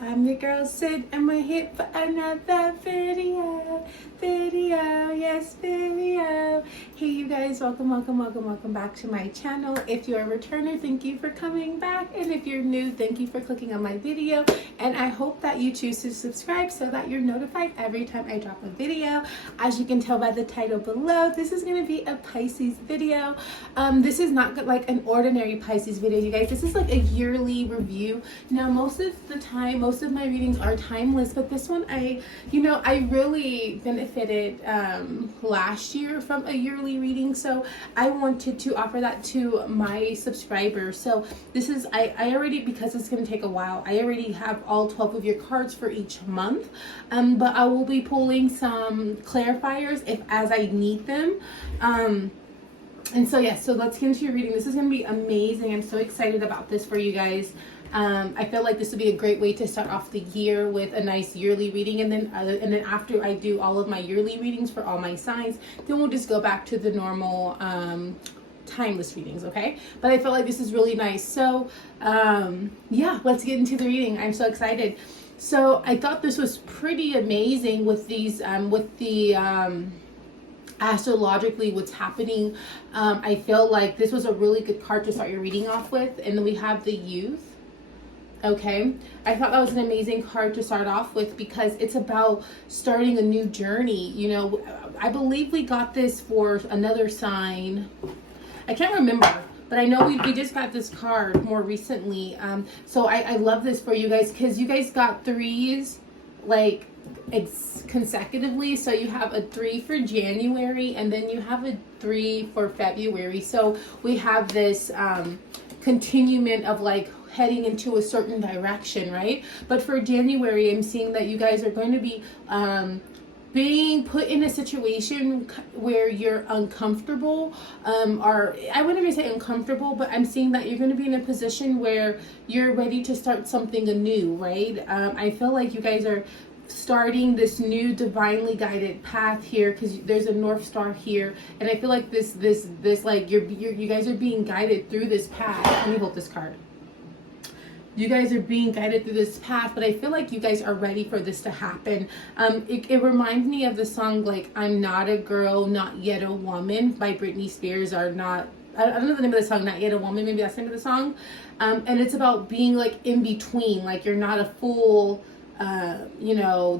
I'm your girl Sid, and we're here for another video. Yes, video. Hey you guys, welcome back to my channel. If you're a returner, thank you for coming back, and if you're new, thank you for clicking on my video, and I hope that you choose to subscribe so that you're notified every time I drop a video. As you can tell by the title below, this is going to be a Pisces video. This is not like an ordinary Pisces video, you guys. This is like a yearly review. Now, most of the time, most of my readings are timeless, but this one, I really benefited last year from a yearly reading, so I wanted to offer that to my subscribers. So this is, I already, because it's going to take a while, I already have all 12 of your cards for each month, but I will be pulling some clarifiers as I need them. And so yes, so let's get into your reading. This is going to be amazing. I'm so excited about this for you guys. I feel like this would be a great way to start off the year with a nice yearly reading, and then after I do all of my yearly readings for all my signs, then we'll just go back to the normal timeless readings, okay? But I felt like this is really nice. So yeah, let's get into the reading. I'm so excited. So I thought this was pretty amazing with these astrologically what's happening. I feel like this was a really good card to start your reading off with. And then we have the Youth. Okay, I thought that was an amazing card to start off with because it's about starting a new journey. You know, I believe we got this for another sign. I can't remember, but I know we just got this card more recently. So I love this for you guys because you guys got threes like it's consecutively. So you have a 3 for January, and then you have a 3 for February. So we have this continuement of like heading into a certain direction, right? But for January, I'm seeing that you guys are going to be being put in a situation where you're uncomfortable, or I wouldn't even say uncomfortable, but I'm seeing that you're going to be in a position where you're ready to start something anew, right? I feel like you guys are starting this new divinely guided path here because there's a North Star here, and I feel like this like you guys are being guided through this path. Let me hold this card. You guys are being guided through this path, but I feel like you guys are ready for this to happen. It reminds me of the song like I'm Not a Girl, Not Yet a Woman by Britney Spears, or not, I don't know the name of the song, Not Yet a Woman, maybe that's the name of the song. And it's about being like in between, like you're not a full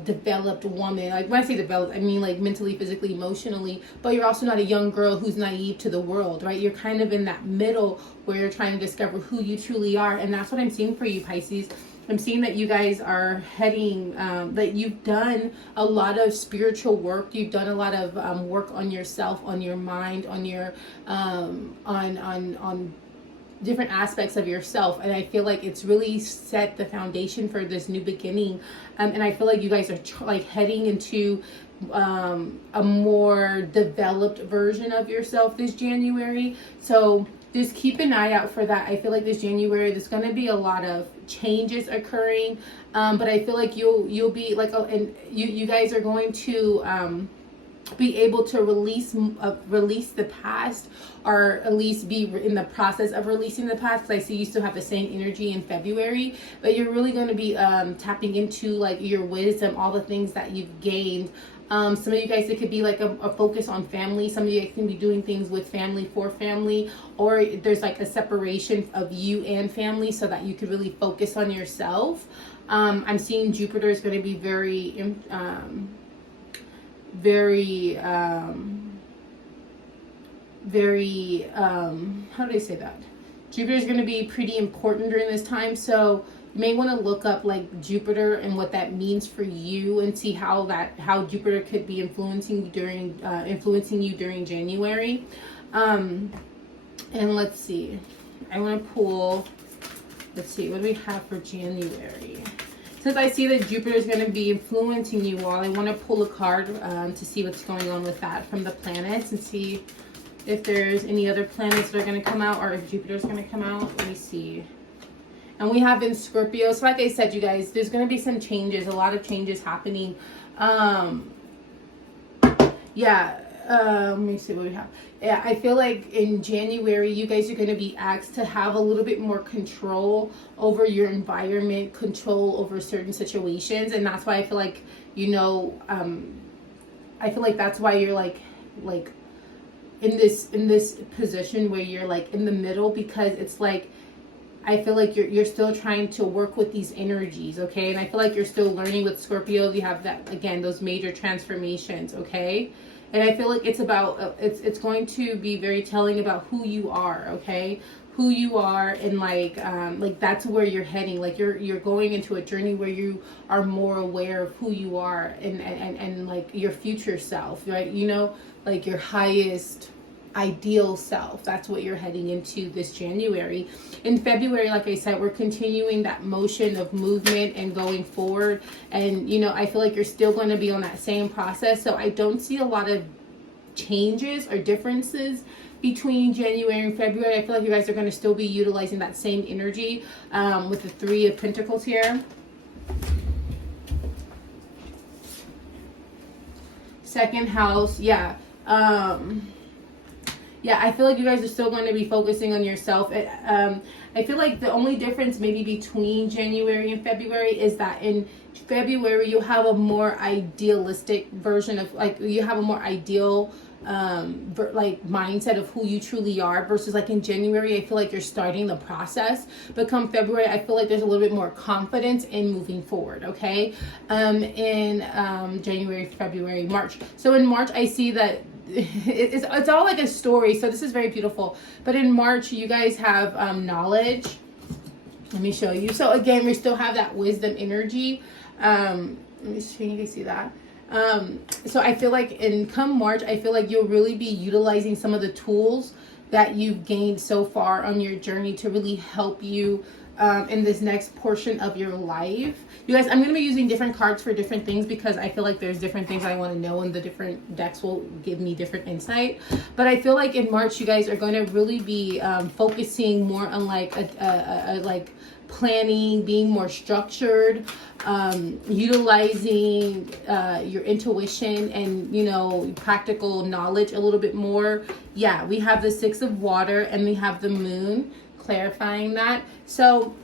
developed woman. Like when I say developed, I mean like mentally, physically, emotionally, but you're also not a young girl who's naive to the world, right? You're kind of in that middle where you're trying to discover who you truly are. And that's what I'm seeing for you, Pisces. I'm seeing that you guys are heading, that you've done a lot of spiritual work. You've done a lot of work on yourself, on your mind, on your, on different aspects of yourself, and I feel like it's really set the foundation for this new beginning. And I feel like you guys are like heading into a more developed version of yourself this January. So just keep an eye out for that. I feel like this January there's going to be a lot of changes occurring, but I feel like you'll be like, and you guys are going to be able to release the past, or at least be in the process of releasing the past, because I see you still have the same energy in February, but you're really going to be tapping into like your wisdom, all the things that you've gained. Some of you guys, it could be like a focus on family. Some of you guys can be doing things with family, for family, or there's like a separation of you and family so that you could really focus on yourself. I'm seeing Jupiter is going to be very how do I say that? Jupiter is going to be pretty important during this time, so you may want to look up like Jupiter and what that means for you, and see how Jupiter could be influencing you during January. And let's see, I want to pull, let's see, what do we have for January? Since I see that Jupiter is going to be influencing you all, I want to pull a card to see what's going on with that from the planets, and see if there's any other planets that are going to come out, or if Jupiter is going to come out. Let me see. And we have in Scorpio. So like I said, you guys, there's going to be some changes, a lot of changes happening. Yeah, let me see what we have. Yeah, I feel like in January, you guys are going to be asked to have a little bit more control over your environment, control over certain situations. And that's why I feel like, you know, I feel like that's why you're like in this position where you're like in the middle, because it's like, I feel like you're still trying to work with these energies, okay? And I feel like you're still learning with Scorpio. You have that, again, those major transformations, okay? And I feel like it's about, it's going to be very telling about who you are, okay? Who you are, and like that's where you're heading. Like you're going into a journey where you are more aware of who you are and like your future self, right? You know, like your highest ideal self. That's what you're heading into this January. In February, like I said, we're continuing that motion of movement and going forward. And, you know, I feel like you're still going to be on that same process. So I don't see a lot of changes or differences between January and February. I feel like you guys are going to still be utilizing that same energy with the Three of Pentacles here. Second house, yeah. Yeah, I feel like you guys are still going to be focusing on yourself. I feel like the only difference maybe between January and February is that in February you have a more idealistic version of, like, you have a more ideal like mindset of who you truly are, versus like in January, I feel like you're starting the process. But come February, I feel like there's a little bit more confidence in moving forward, okay? In January, February, March. So in March, I see that it's all like a story, so this is very beautiful. But in March, you guys have knowledge. Let me show you. So again, we still have that wisdom energy. Let me see, you can see that. So I feel like come March, I feel like you'll really be utilizing some of the tools that you've gained so far on your journey to really help you in this next portion of your life. You guys, I'm going to be using different cards for different things because I feel like there's different things I want to know, and the different decks will give me different insight. But I feel like in March, you guys are going to really be focusing more on like like planning, being more structured, utilizing your intuition and, you know, practical knowledge a little bit more. Yeah, we have the Six of Water and we have the Moon, clarifying that. So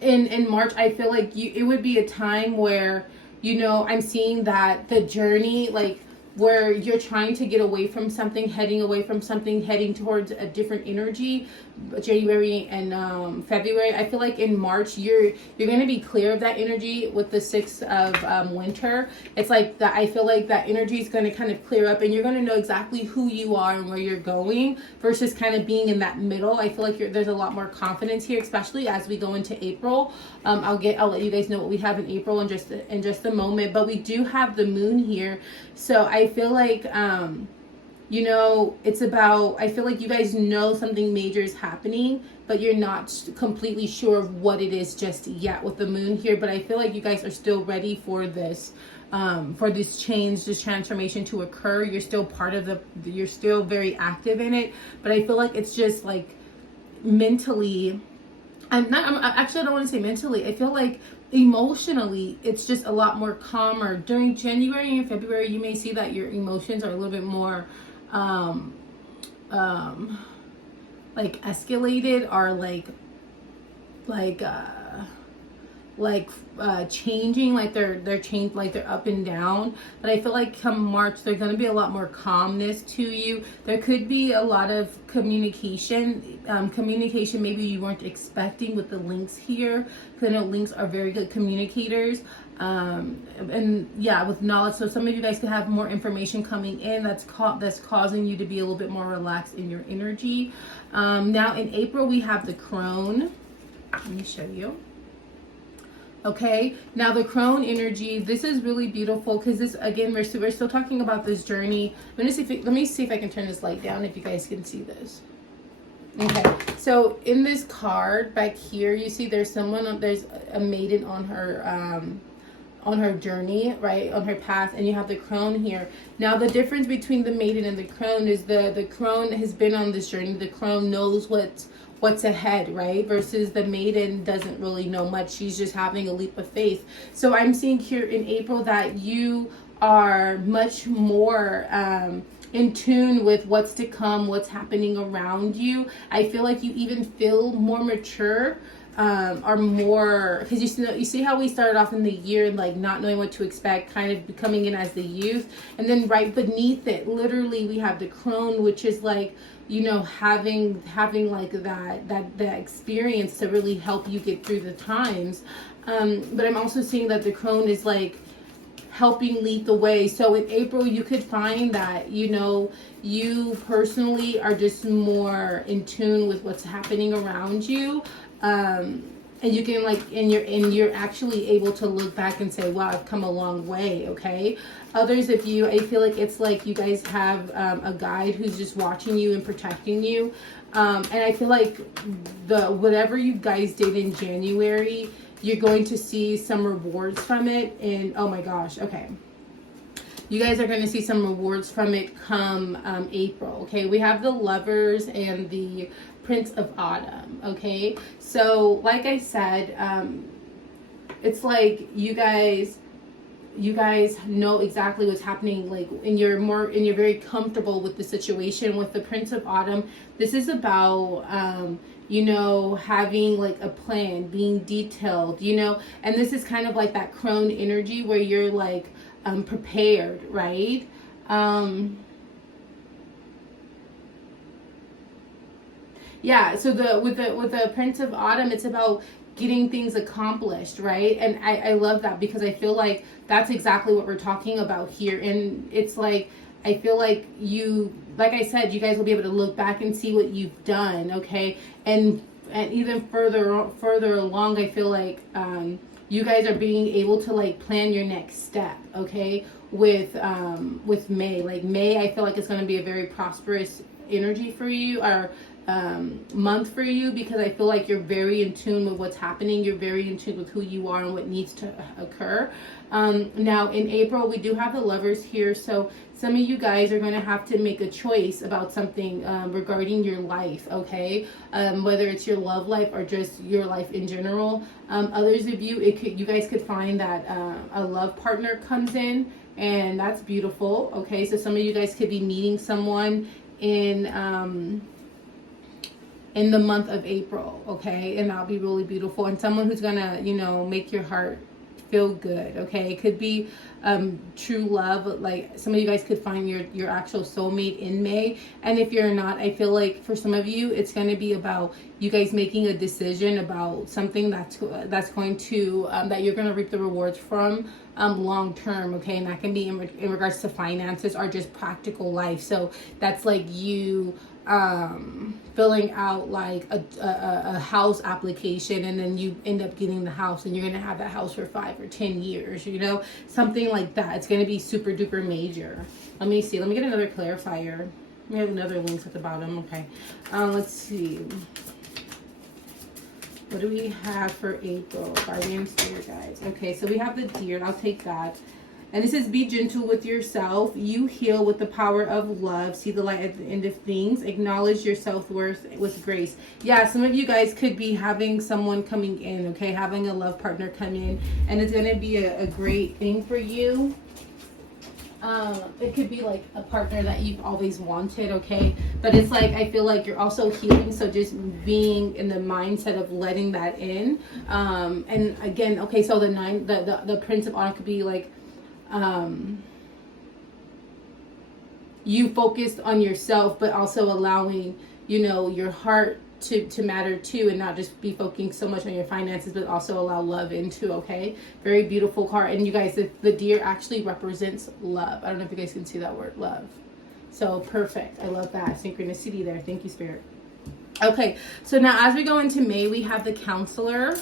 in March, I feel like it would be a time where, you know, I'm seeing that the journey, like where you're trying to get away from something, heading away from something, heading towards a different energy. January and February, I feel like in March you're going to be clear of that energy with the Six of Winter. It's like that. I feel like that energy is going to kind of clear up, and you're going to know exactly who you are and where you're going, versus kind of being in that middle. I feel like there's a lot more confidence here, especially as we go into April. I'll let you guys know what we have in April in just a moment. But we do have the Moon here, so I feel like you know, it's about, I feel like you guys know something major is happening, but you're not completely sure of what it is just yet with the Moon here. But I feel like you guys are still ready for this change, this transformation to occur. You're still part of you're still very active in it. But I feel like it's just like mentally, actually, I don't want to say mentally. I feel like emotionally, it's just a lot more calmer. During January and February, you may see that your emotions are a little bit more like escalated, or changing, like they're changed, like they're up and down. But I feel like come March, there's going to be a lot more calmness to you. There could be a lot of communication maybe you weren't expecting with the links here, because I know links are very good communicators. And yeah, with knowledge. So some of you guys could have more information coming in that's causing you to be a little bit more relaxed in your energy. Now in April, we have the Crone. Let me show you. Okay, now the Crone energy, this is really beautiful, because this, again, we're still talking about this journey. Let me see if I can turn this light down, if you guys can see this. Okay, so in this card back here, you see there's a maiden on her journey, right, on her path, and you have the Crone here. Now the difference between the maiden and the Crone is the Crone has been on this journey. The Crone knows what's ahead, right, versus the maiden doesn't really know much. She's just having a leap of faith. So I'm seeing here in April that you are much more in tune with what's to come, what's happening around you. I feel like you even feel more mature, are more, because you see how we started off in the year like not knowing what to expect, kind of coming in as the youth, and then right beneath it, literally we have the crone, which is like, you know, having like that experience to really help you get through the times. But I'm also seeing that the crone is like helping lead the way. So in April, you could find that, you know, you personally are just more in tune with what's happening around you. And you can like, and you're actually able to look back and say, wow, I've come a long way. Okay. Others of you, I feel like it's like you guys have a guide who's just watching you and protecting you. And I feel like whatever you guys did in January, you're going to see some rewards from it. And oh my gosh, okay, you guys are going to see some rewards from it come April. Okay, we have the Lovers and the Prince of Autumn. Okay, so like I said, it's like you guys know exactly what's happening, like, and you're very comfortable with the situation. With the Prince of Autumn, this is about you know, having like a plan, being detailed, you know, and this is kind of like that crone energy where you're like prepared, right? Yeah, so with the Prince of Autumn, it's about getting things accomplished, right? And I love that, because I feel like that's exactly what we're talking about here. And it's like, I feel like like I said, you guys will be able to look back and see what you've done, okay? And even further along, I feel like you guys are being able to like plan your next step, okay? With May, like May, I feel like it's going to be a very prosperous energy for you, or month for you, because I feel like you're very in tune with what's happening. You're very in tune with who you are and what needs to occur. Now in April, we do have the Lovers here, so some of you guys are going to have to make a choice about something regarding your life, okay? Whether it's your love life or just your life in general. Others of you, you guys could find that a love partner comes in, and that's beautiful, okay? So some of you guys could be meeting someone in the month of April, okay? And that'll be really beautiful. And someone who's gonna, you know, make your heart feel good, okay? It could be true love. Like some of you guys could find your actual soulmate in May. And if you're not, I feel like for some of you, it's going to be about you guys making a decision about something that's going to, that you're going to reap the rewards from long term, okay? And that can be in regards to finances or just practical life. So that's like you filling out like a house application, and then you end up getting the house, and you're gonna have that house for 5 or 10 years, you know, something like that. It's gonna be super duper major. Let me see, let me get another clarifier. We have another links at the bottom. Okay, let's see, what do we have for April? Guardian Spirit guides. Okay, so we have the Deer. I'll take that. And this is, be gentle with yourself. You heal with the power of love. See the light at the end of things. Acknowledge your self-worth with grace. Yeah, some of you guys could be having someone coming in, okay? Having a love partner come in. And it's going to be a great thing for you. It could be like a partner that you've always wanted, okay? But it's like, I feel like you're also healing. So just being in the mindset of letting that in. And again, okay, so the Prince of Autumn could be like, you focused on yourself, but also allowing, you know, your heart to matter too, and not just be focusing so much on your finances, but also allow love into, okay? Very beautiful card. And you guys, the Deer actually represents love. I don't know if you guys can see that word, love. So perfect. I love that synchronicity there. Thank you, Spirit. Okay, so now as we go into May, we have the Counselor.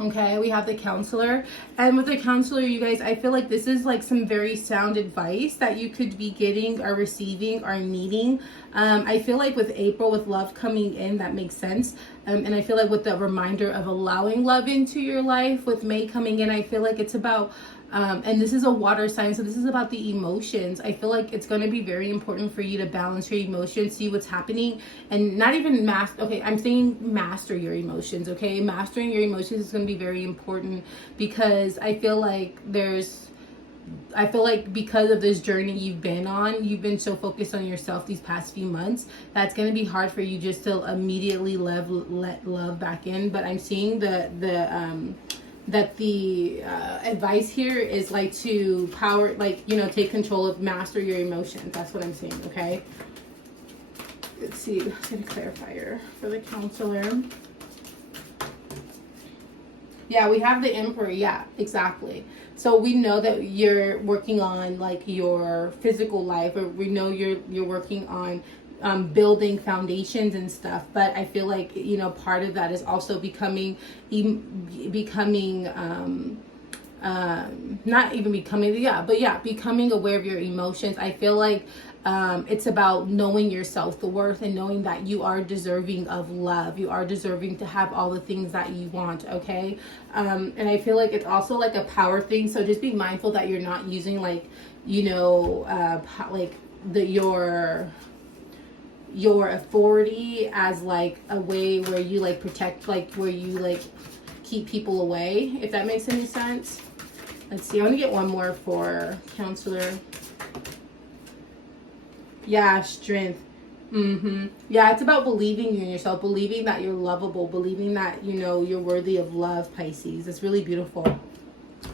Okay, we have the Counselor. And with the Counselor, you guys, I feel like this is like some very sound advice that you could be getting or receiving or needing. I feel like with April, with love coming in, that makes sense. And I feel like with the reminder of allowing love into your life, with May coming in, I feel like it's about And this is a water sign, so this is about the emotions. I feel like it's going to be very important for you to balance your emotions, see what's happening, and not even okay, I'm saying master your emotions, okay? Mastering your emotions is going to be very important, because I feel like because of this journey you've been on, you've been so focused on yourself these past few months, that's going to be hard for you just to immediately let love back in. But I'm seeing that the advice here is like to take control of, master your emotions. That's what I'm saying, okay? Let's see, let's get a clarifier for the counselor. Yeah, we have the Emperor. Yeah, exactly. So we know that you're working on like your physical life, or we know you're working on building foundations and stuff. But I feel like, you know, part of that is also becoming becoming aware of your emotions. I feel like it's about knowing your self-worth and knowing that you are deserving of love. You are deserving to have all the things that you want, okay? And I feel like it's also like a power thing. So just be mindful that you're not using like, you know, your authority as like a way where you like protect, like where you like keep people away, if that makes any sense. Let's see, I want to get one more for counselor. Yeah, strength. Yeah, it's about believing in yourself, believing that you're lovable, believing that, you know, you're worthy of love, Pisces. It's really beautiful.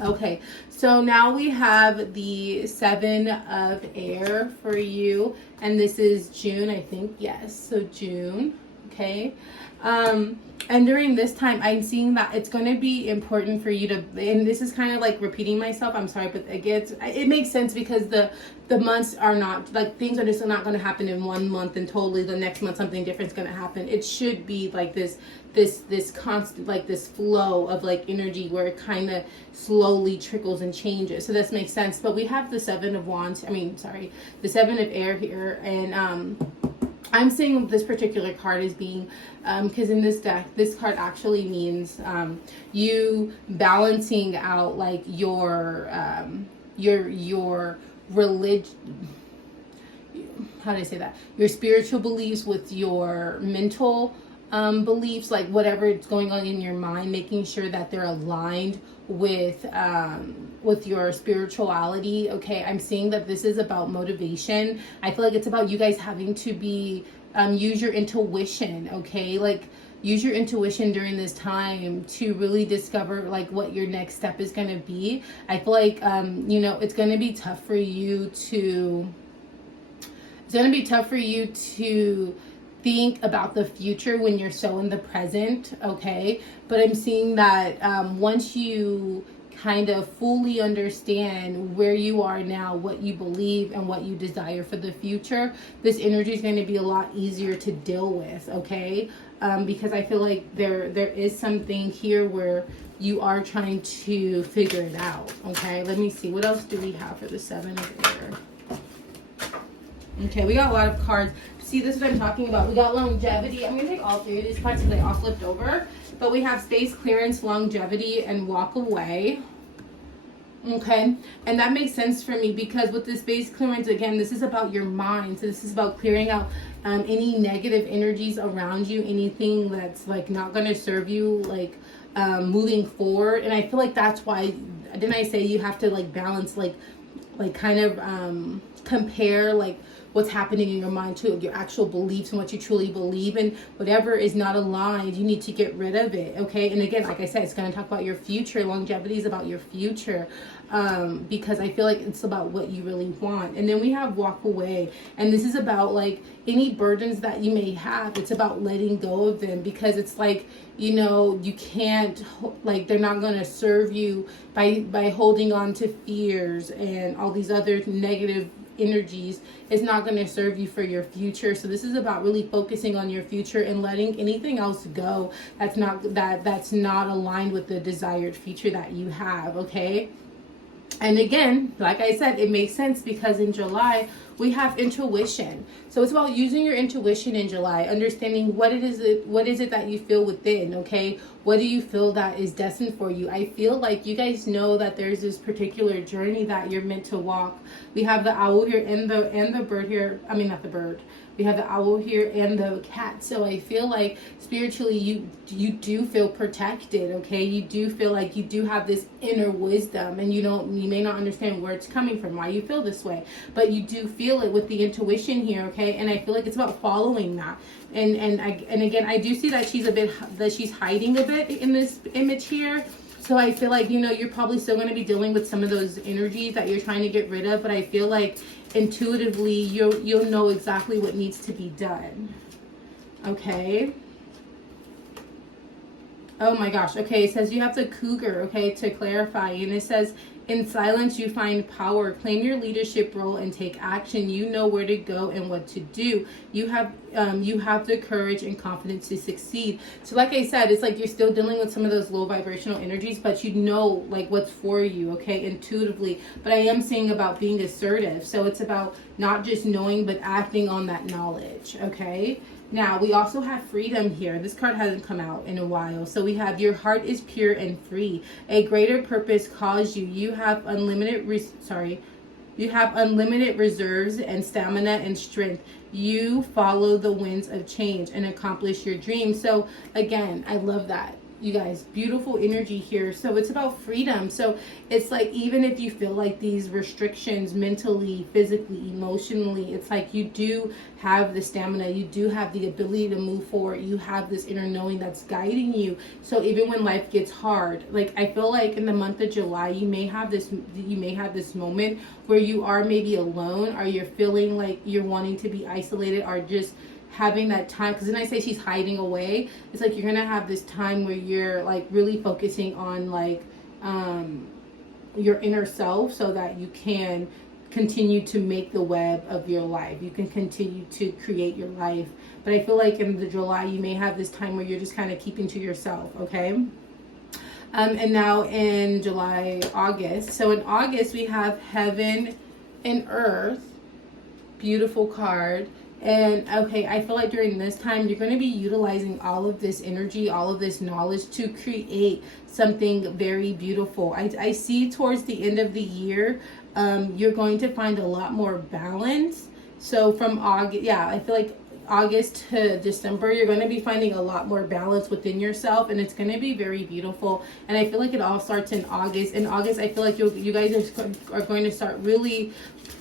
Okay, so now we have the 7 of Air for you, and this is June, I think. Yes, so June. Okay. And during this time, I'm seeing that it's going to be important for you to, and this is kind of like repeating myself, I'm sorry, but it makes sense, because the months are not, like, things are just not going to happen in 1 month and totally the next month something different is going to happen. It should be like this constant, like this flow of like energy where it kind of slowly trickles and changes. So this makes sense. But we have the 7 of Wands, the 7 of Air here, and I'm seeing this particular card as being, because in this deck, this card actually means you balancing out like your religion, how do I say that? Your spiritual beliefs with your mental beliefs, like whatever is going on in your mind, making sure that they're aligned with your spirituality. Okay, I'm seeing that this is about motivation. I feel like it's about you guys having to be use your intuition. Okay, like use your intuition during this time to really discover like what your next step is going to be. I feel like you know, it's going to be tough for you to think about the future when you're so in the present, okay? But I'm seeing that once you kind of fully understand where you are now, what you believe and what you desire for the future, this energy is going to be a lot easier to deal with, okay? Because I feel like there is something here where you are trying to figure it out, okay? Let me see, what else do we have for the 7 of Air? Okay, we got a lot of cards. See, this is what I'm talking about. We got longevity. I'm going to take all 3 of these cards because they all flipped over. But we have space, clearance, longevity, and walk away. Okay, and that makes sense for me because with the space clearance, again, this is about your mind. So this is about clearing out any negative energies around you, anything that's like not going to serve you, like moving forward. And I feel like that's why, didn't I say you have to like balance, like kind of compare like what's happening in your mind to your actual beliefs and what you truly believe in. Whatever is not aligned, you need to get rid of it, okay? And again, like I said, it's going to talk about your future. Longevity is about your future, because I feel like it's about what you really want. And then we have walk away, and this is about like any burdens that you may have. It's about letting go of them, because it's like, you know, you can't, like, they're not going to serve you by holding on to fears and all these other negative energies. Is not going to serve you for your future. So this is about really focusing on your future and letting anything else go that's not aligned with the desired future that you have, okay? And again, like I said, it makes sense because in July we have intuition. So it's about using your intuition in July, understanding what it is that you feel within, okay? What do you feel that is destined for you? I feel like you guys know that there's this particular journey that you're meant to walk. We have the owl here and the bird here. I mean, not the bird. We have the owl here and the cat. So I feel like spiritually you do feel protected, okay? You do feel like you do have this inner wisdom, and you may not understand where it's coming from, why you feel this way, but you do feel it with the intuition here, okay? And I feel like it's about following that. And again, I do see that she's hiding a bit in this image here. So I feel like, you're probably still going to be dealing with some of those energies that you're trying to get rid of, but I feel like intuitively you'll know exactly what needs to be done. Okay. Oh my gosh. Okay, it says you have the cougar, okay, to clarify. And it says, in silence you find power. Claim your leadership role and take action. You know where to go and what to do. You have the courage and confidence to succeed. So like I said, it's like you're still dealing with some of those low vibrational energies, but you know like what's for you, okay, intuitively. But I am saying about being assertive. So it's about not just knowing, but acting on that knowledge, okay? Now, we also have freedom here. This card hasn't come out in a while. So we have your heart is pure and free. A greater purpose calls you. You have unlimited reserves and stamina and strength. You follow the winds of change and accomplish your dreams. So again, I love that. You guys, beautiful energy here. So it's about freedom. So it's like, even if you feel like these restrictions mentally, physically, emotionally, it's like you do have the stamina, you do have the ability to move forward, you have this inner knowing that's guiding you. So even when life gets hard, like I feel like in the month of July, you may have this moment where you are maybe alone, or you're feeling like you're wanting to be isolated, or just having that time, because then I say she's hiding away. It's like you're gonna have this time where you're like really focusing on like your inner self, so that you can continue to make the web of your life. You can continue to create your life. But I feel like in the July you may have this time where you're just kind of keeping to yourself, okay? And now in July, August. So in August we have Heaven and Earth. Beautiful card. And okay, I feel like during this time you're going to be utilizing all of this energy, all of this knowledge to create something very beautiful. I see towards the end of the year, you're going to find a lot more balance. So from August, yeah, I feel like August to December, you're going to be finding a lot more balance within yourself, and it's going to be very beautiful. And I feel like it all starts in August. In August, I feel like you guys are going to start really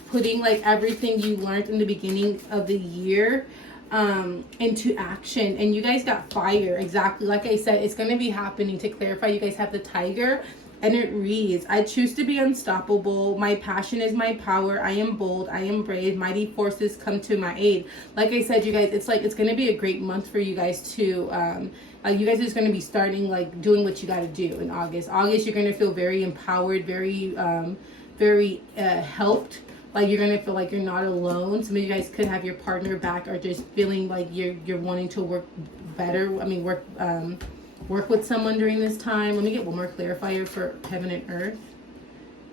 putting like everything you learned in the beginning of the year into action. And you guys got fire, exactly like I said. It's going to be happening. To clarify, you guys have the tiger, and it reads, I choose to be unstoppable. My passion is my power. I am bold. I am brave. Mighty forces come to my aid. Like I said, you guys, it's going to be a great month for you guys to you guys are just going to be starting like doing what you got to do in August. You're going to feel very empowered, very helped. Like you're gonna feel like you're not alone. Some of you guys could have your partner back, or just feeling like you're wanting to work better. I mean, work with someone during this time. Let me get one more clarifier for Heaven and Earth.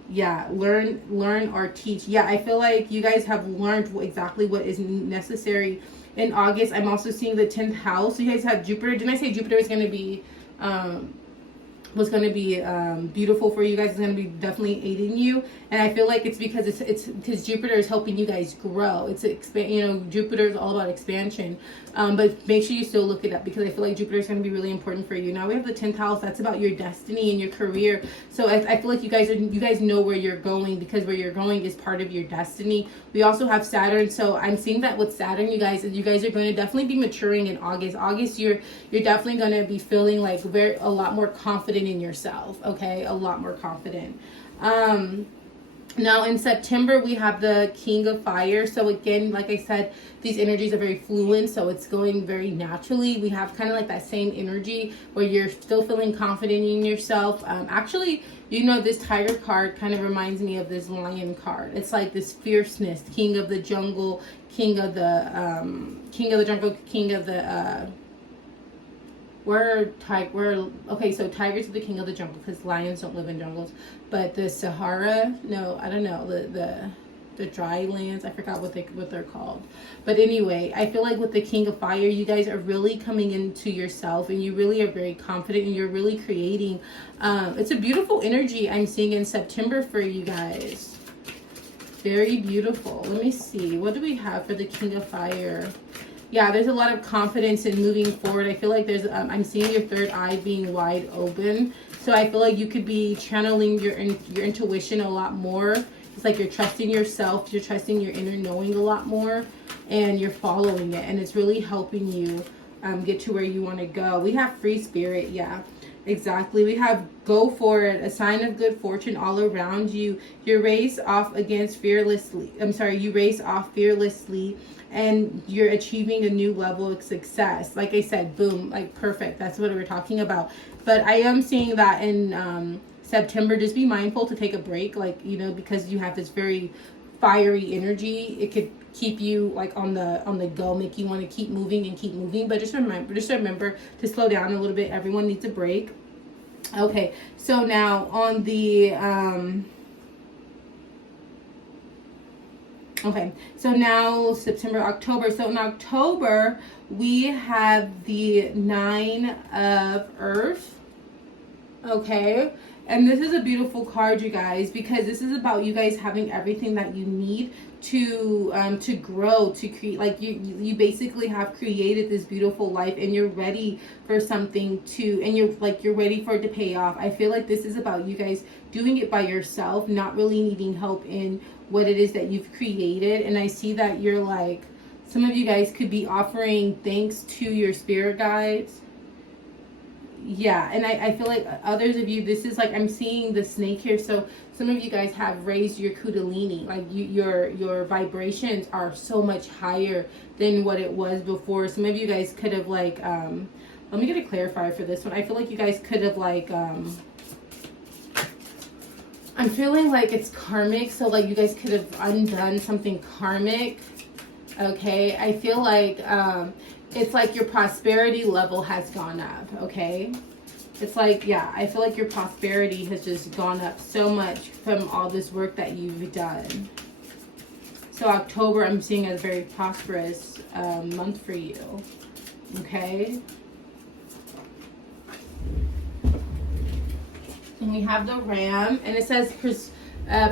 Yeah, learn or teach. Yeah, I feel like you guys have learned exactly what is necessary in August. I'm also seeing the 10th house. So you guys have Jupiter. Didn't I say Jupiter is gonna be beautiful for you guys? It's going to be definitely aiding you. And I feel like it's because because Jupiter is helping you guys grow. It's Jupiter is all about expansion. But make sure you still look it up, because I feel like Jupiter is going to be really important for you. Now we have the 10th house. That's about your destiny and your career. So I feel like you guys know where you're going, because where you're going is part of your destiny. We also have Saturn. So I'm seeing that with Saturn, you guys are going to definitely be maturing in August. You're definitely going to be feeling like a lot more confident in yourself. Okay, a lot more confident. Now in September we have the King of Fire. So again, like I said, these energies are very fluent, so it's going very naturally. We have kind of like that same energy where you're still feeling confident in yourself. Actually, this tiger card kind of reminds me of this lion card. It's like this fierceness, king of the jungle, okay, so tigers are the king of the jungle, because lions don't live in jungles. But the Sahara, no, I don't know, the dry lands. I forgot what they're called. But anyway, I feel like with the King of Fire, you guys are really coming into yourself, and you really are very confident, and you're really creating. It's a beautiful energy I'm seeing in September for you guys. Very beautiful. Let me see. What do we have for the King of Fire? Yeah, there's a lot of confidence in moving forward. I feel like there's, I'm seeing your third eye being wide open. So I feel like you could be channeling your intuition a lot more. It's like you're trusting yourself, you're trusting your inner knowing a lot more, and you're following it. And it's really helping you get to where you want to go. We have free spirit, yeah. Exactly. We have go for it, a sign of good fortune all around you. You race off against fearlessly. You race off fearlessly, and you're achieving a new level of success. Like I said, boom, like perfect. That's what we're talking about. But I am seeing that in September, just be mindful to take a break, like, you know, because you have this very fiery energy. It could keep you like on the go, make you want to keep moving, but just remember to slow down a little bit. Everyone needs a break. Okay, so now on the okay, so now September, October. So in October we have the 9 of Earth. Okay, and this is a beautiful card, you guys, because this is about you guys having everything that you need to grow, to create. Like you basically have created this beautiful life, and you're ready for something to, and you're ready for it to pay off. I feel like this is about you guys doing it by yourself, not really needing help in what it is that you've created. And I see that you're like, some of you guys could be offering thanks to your spirit guides. Yeah, and I feel like others of you, this is like, I'm seeing the snake here. So some of you guys have raised your kundalini. Like your vibrations are so much higher than what it was before. Some of you guys could have like, let me get a clarifier for this one. I feel like you guys could have like, I'm feeling like it's karmic. So like you guys could have undone something karmic. Okay, I feel like, it's like your prosperity level has gone up, okay? It's like, yeah, I feel like your prosperity has just gone up so much from all this work that you've done. So October, I'm seeing as a very prosperous month for you, okay? And we have the Ram, and it says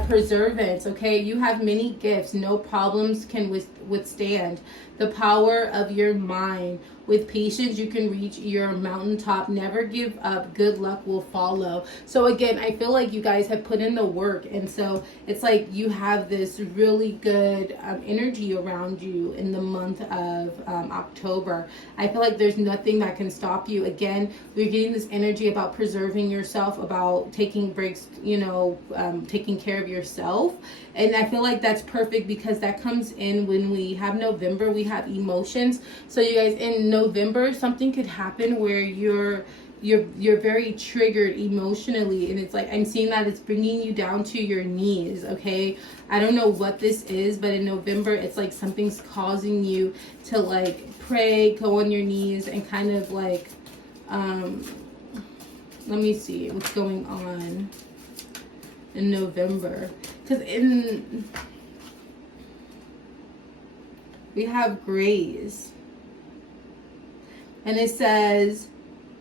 preservance, okay? You have many gifts, no problems can withstand the power of your mind. With patience, you can reach your mountaintop. Never give up. Good luck will follow. So again, I feel like you guys have put in the work. And so it's like you have this really good energy around you in the month of October. I feel like there's nothing that can stop you. Again, we're getting this energy about preserving yourself, about taking breaks, you know, taking care of yourself. And I feel like that's perfect because that comes in when we have November, we have emotions. So you guys, in November, something could happen where you're very triggered emotionally, and it's like I'm seeing that it's bringing you down to your knees. Okay, I don't know what this is, but in November it's like something's causing you to like pray, go on your knees, and kind of like let me see what's going on in November, because we have Grace. And it says,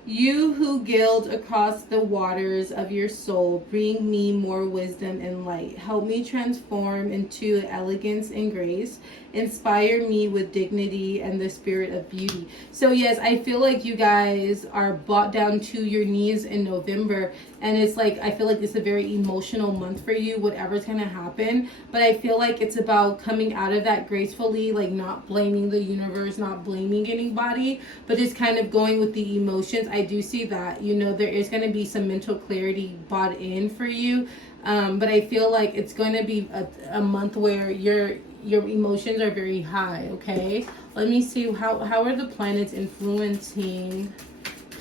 you who gild across the waters of your soul, bring me more wisdom and light. Help me transform into elegance and grace. Inspire me with dignity and the spirit of beauty. So yes, I feel like you guys are brought down to your knees in November. And it's like, I feel like it's a very emotional month for you, whatever's going to happen. But I feel like it's about coming out of that gracefully, like not blaming the universe, not blaming anybody, but just kind of going with the emotions. I do see that, you know, there is going to be some mental clarity brought in for you. But I feel like it's going to be a month where your emotions are very high, okay? Let me see, how are the planets influencing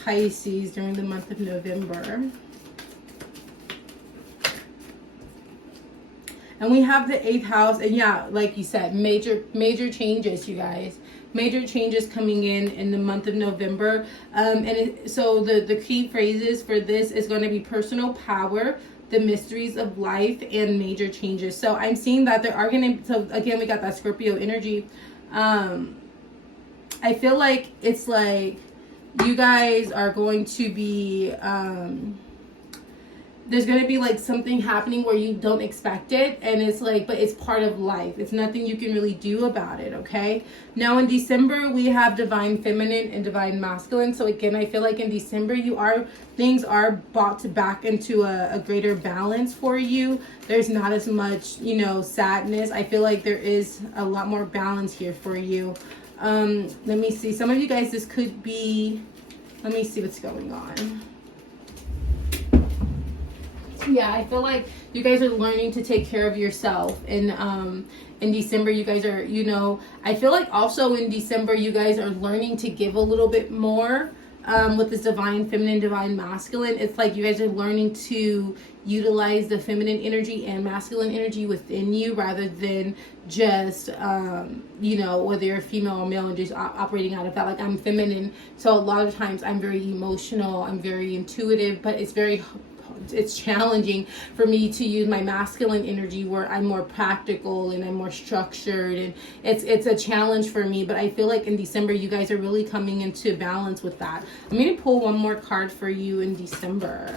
Pisces during the month of November? And we have the 8th house, and yeah, like you said, major changes, you guys. Major changes coming in the month of November. So the key phrases for this is going to be personal power, the mysteries of life and major changes. So I'm seeing that there are going to, so again, we got that Scorpio energy. I feel like it's like you guys are going to be, there's going to be like something happening where you don't expect it, and it's like, but it's part of life. It's nothing you can really do about it, okay? Now in December, we have divine feminine and divine masculine. So again, I feel like in December, things are brought back into a greater balance for you. There's not as much, you know, sadness. I feel like there is a lot more balance here for you. Let me see. Some of you guys, this could be, let me see what's going on. Yeah, I feel like you guys are learning to take care of yourself. And in December, you guys are, you know, I feel like also in December, you guys are learning to give a little bit more with this divine feminine, divine masculine. It's like you guys are learning to utilize the feminine energy and masculine energy within you rather than just, you know, whether you're female or male and just operating out of that. Like, I'm feminine. So a lot of times I'm very emotional. I'm very intuitive, but it's challenging for me to use my masculine energy where I'm more practical and I'm more structured, and it's a challenge for me. But I feel like in December you guys are really coming into balance with that. I'm going to pull one more card for you in December.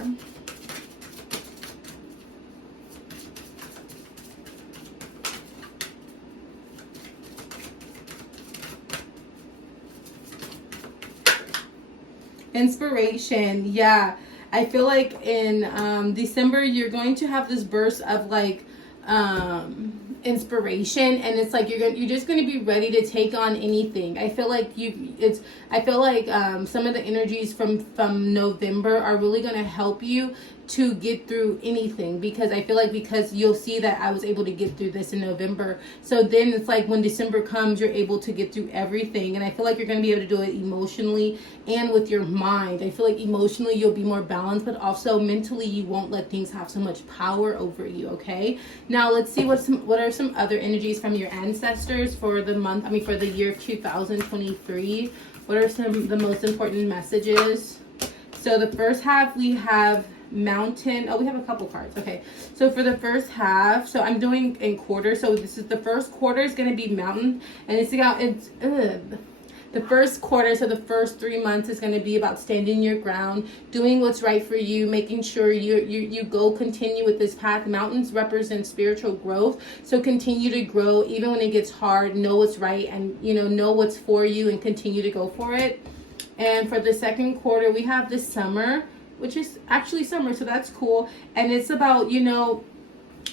Inspiration. Yeah, I feel like in December, you're going to have this burst of like inspiration, and it's like you're just going to be ready to take on anything. I feel like some of the energies from November are really going to help you to get through anything, because I feel like because you'll see that I was able to get through this in November. So then it's like when December comes, you're able to get through everything. And I feel like you're going to be able to do it emotionally and with your mind. I feel like emotionally you'll be more balanced, but also mentally you won't let things have so much power over you, okay? Now let's see what are some other energies from your ancestors for the for the year of 2023. What are some of the most important messages? So the first half we have Mountain. Oh, we have a couple cards. Okay, so for the first half, so I'm doing in quarters. So this is the first quarter is going to be Mountain, and the first quarter, so the first 3 months is going to be about standing your ground, doing what's right for you, making sure you continue with this path. Mountains represent spiritual growth, so continue to grow even when it gets hard. Know what's right, and know what's for you, and continue to go for it. And for the second quarter, we have the Summer, which is actually summer, so that's cool. And it's about,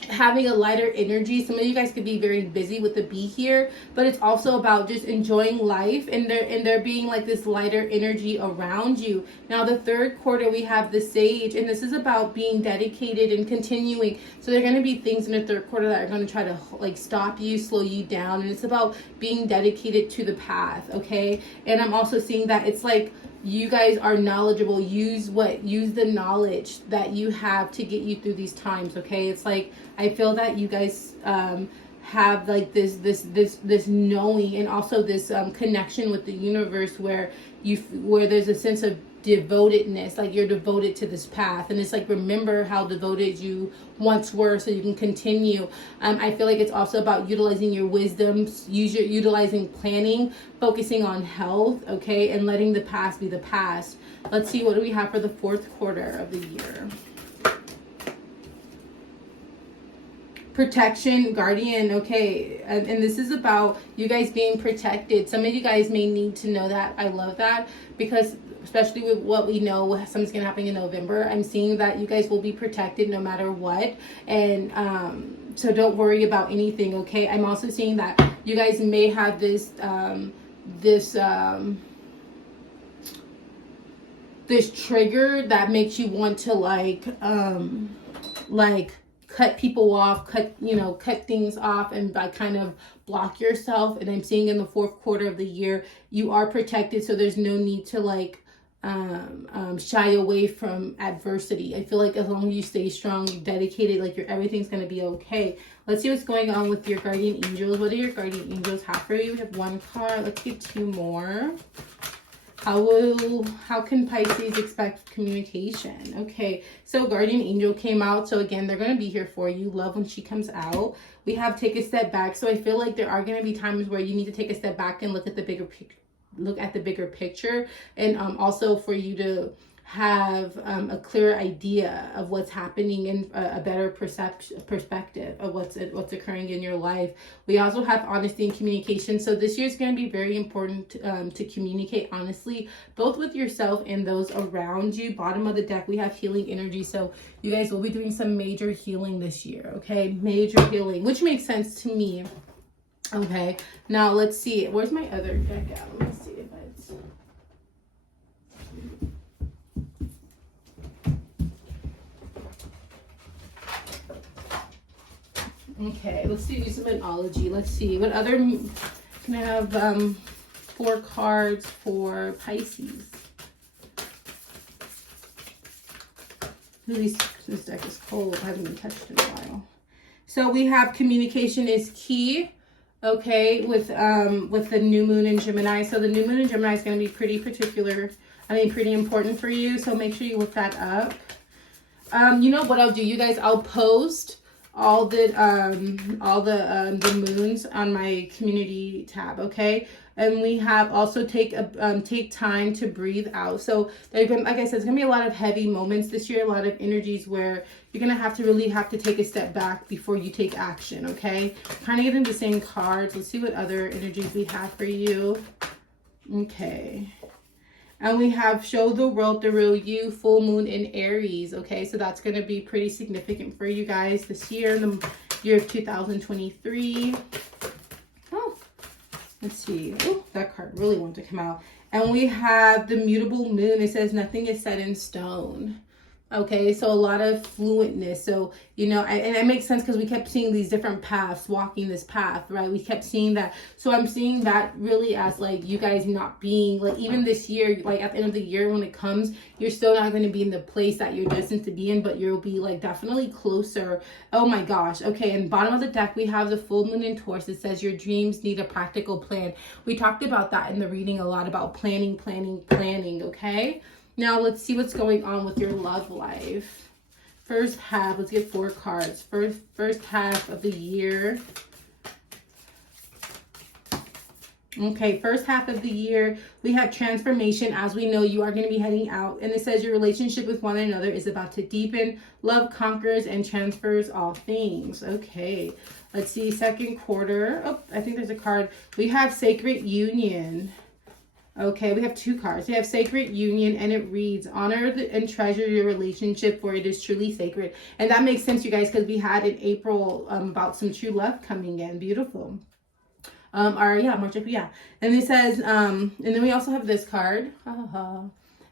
having a lighter energy. Some of you guys could be very busy with the B here, but it's also about just enjoying life, and there being like this lighter energy around you. Now the third quarter, we have the Sage, and this is about being dedicated and continuing. So there are going to be things in the third quarter that are going to try to like stop you, slow you down, and it's about being dedicated to the path, okay? And I'm also seeing that it's like you guys are knowledgeable. Use the knowledge that you have to get you through these times, okay? It's like I feel that you guys have like this knowing, and also this connection with the universe where there's a sense of devotedness, like you're devoted to this path, and it's like remember how devoted you once were so you can continue. I feel like it's also about utilizing your wisdom, utilizing planning, focusing on health, okay, and letting the past be the past. Let's see, what do we have for the fourth quarter of the year? Protection, Guardian, okay, and this is about you guys being protected. Some of you guys may need to know that. I love that, because especially with what we know, something's gonna happen in November. I'm seeing that you guys will be protected no matter what, and so don't worry about anything, okay? I'm also seeing that you guys may have this this trigger that makes you want to like cut people off, cut things off, and by kind of block yourself. And I'm seeing in the fourth quarter of the year, you are protected, so there's no need to like shy away from adversity. I feel like as long as you stay strong, dedicated, like everything's gonna be okay. Let's see what's going on with your guardian angels. What do your guardian angels have for you? We have one card. Let's get two more. How can Pisces expect communication? Okay, so guardian angel came out. So again, they're going to be here for you. Love when she comes out. We have take a step back. So I feel like there are going to be times where you need to take a step back and look at the bigger picture, and also for you to have a clear idea of what's happening and a better perspective of what's occurring in your life. We also have honesty and communication. So this year is going to be very important to communicate honestly, both with yourself and those around you. Bottom of the deck, we have healing energy. So you guys will be doing some major healing this year. Okay, major healing, which makes sense to me. Okay, now let's see. Where's my other deck out? Let me see if it's... Okay, let's do some etymology. Let's see. What other... Can I have 4 cards for Pisces? Really, this deck is cold. I haven't been touched in a while. So we have communication is key. Okay, with the new moon in Gemini. So the new moon in Gemini is going to be pretty pretty important for you. So make sure you look that up. You know what I'll do, you guys? I'll post all the moons on my community tab. Okay, and we have also take time to breathe out. So like I said, it's gonna be a lot of heavy moments this year, a lot of energies where you're gonna really have to take a step back before you take action. Okay, kind of getting the same cards. Let's see what other energies we have for you. Okay, and we have show the world the real you, full moon in Aries. Okay, so that's going to be pretty significant for you guys this year, in the year of 2023. Oh, let's see. Oh, that card really wanted to come out. And we have the mutable moon. It says nothing is set in stone. Okay, so a lot of fluentness. So, you know, and it makes sense because we kept seeing these different paths, walking this path, right? We kept seeing that. So I'm seeing that really as like you guys not being, like even this year, like at the end of the year when it comes, you're still not going to be in the place that you're destined to be in, but you'll be like definitely closer. Oh my gosh. Okay, and bottom of the deck, we have the full moon in Taurus. It says your dreams need a practical plan. We talked about that in the reading a lot, about planning, okay? Now, let's see what's going on with your love life. First half, let's get 4 cards. First half of the year. Okay, first half of the year, we have transformation. As we know, you are going to be heading out. And it says your relationship with one another is about to deepen. Love conquers and transfers all things. Okay, let's see, second quarter. Oh, I think there's a card. We have sacred union. Okay, we have 2 cards. We have Sacred Union, and it reads, honor and treasure your relationship, for it is truly sacred. And that makes sense, you guys, because we had in April about some true love coming in. Beautiful. March, April, yeah. And it says, and then we also have this card.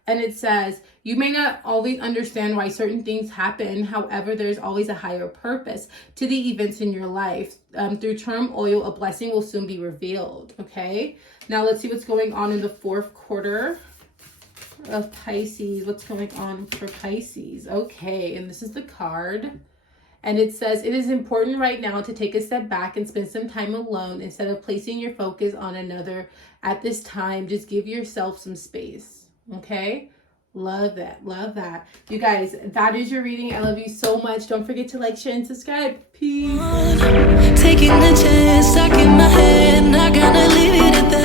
And it says, you may not always understand why certain things happen. However, there's always a higher purpose to the events in your life. Through turmoil, a blessing will soon be revealed. Okay. Now let's see what's going on in the 4th quarter of Pisces. What's going on for Pisces? Okay. And this is the card. And it says, it is important right now to take a step back and spend some time alone instead of placing your focus on another at this time. Just give yourself some space. Okay. Love that. Love that. You guys, that is your reading. I love you so much. Don't forget to like, share, and subscribe. Peace. Taking the chance, stuck in my head, not gonna leave it at that.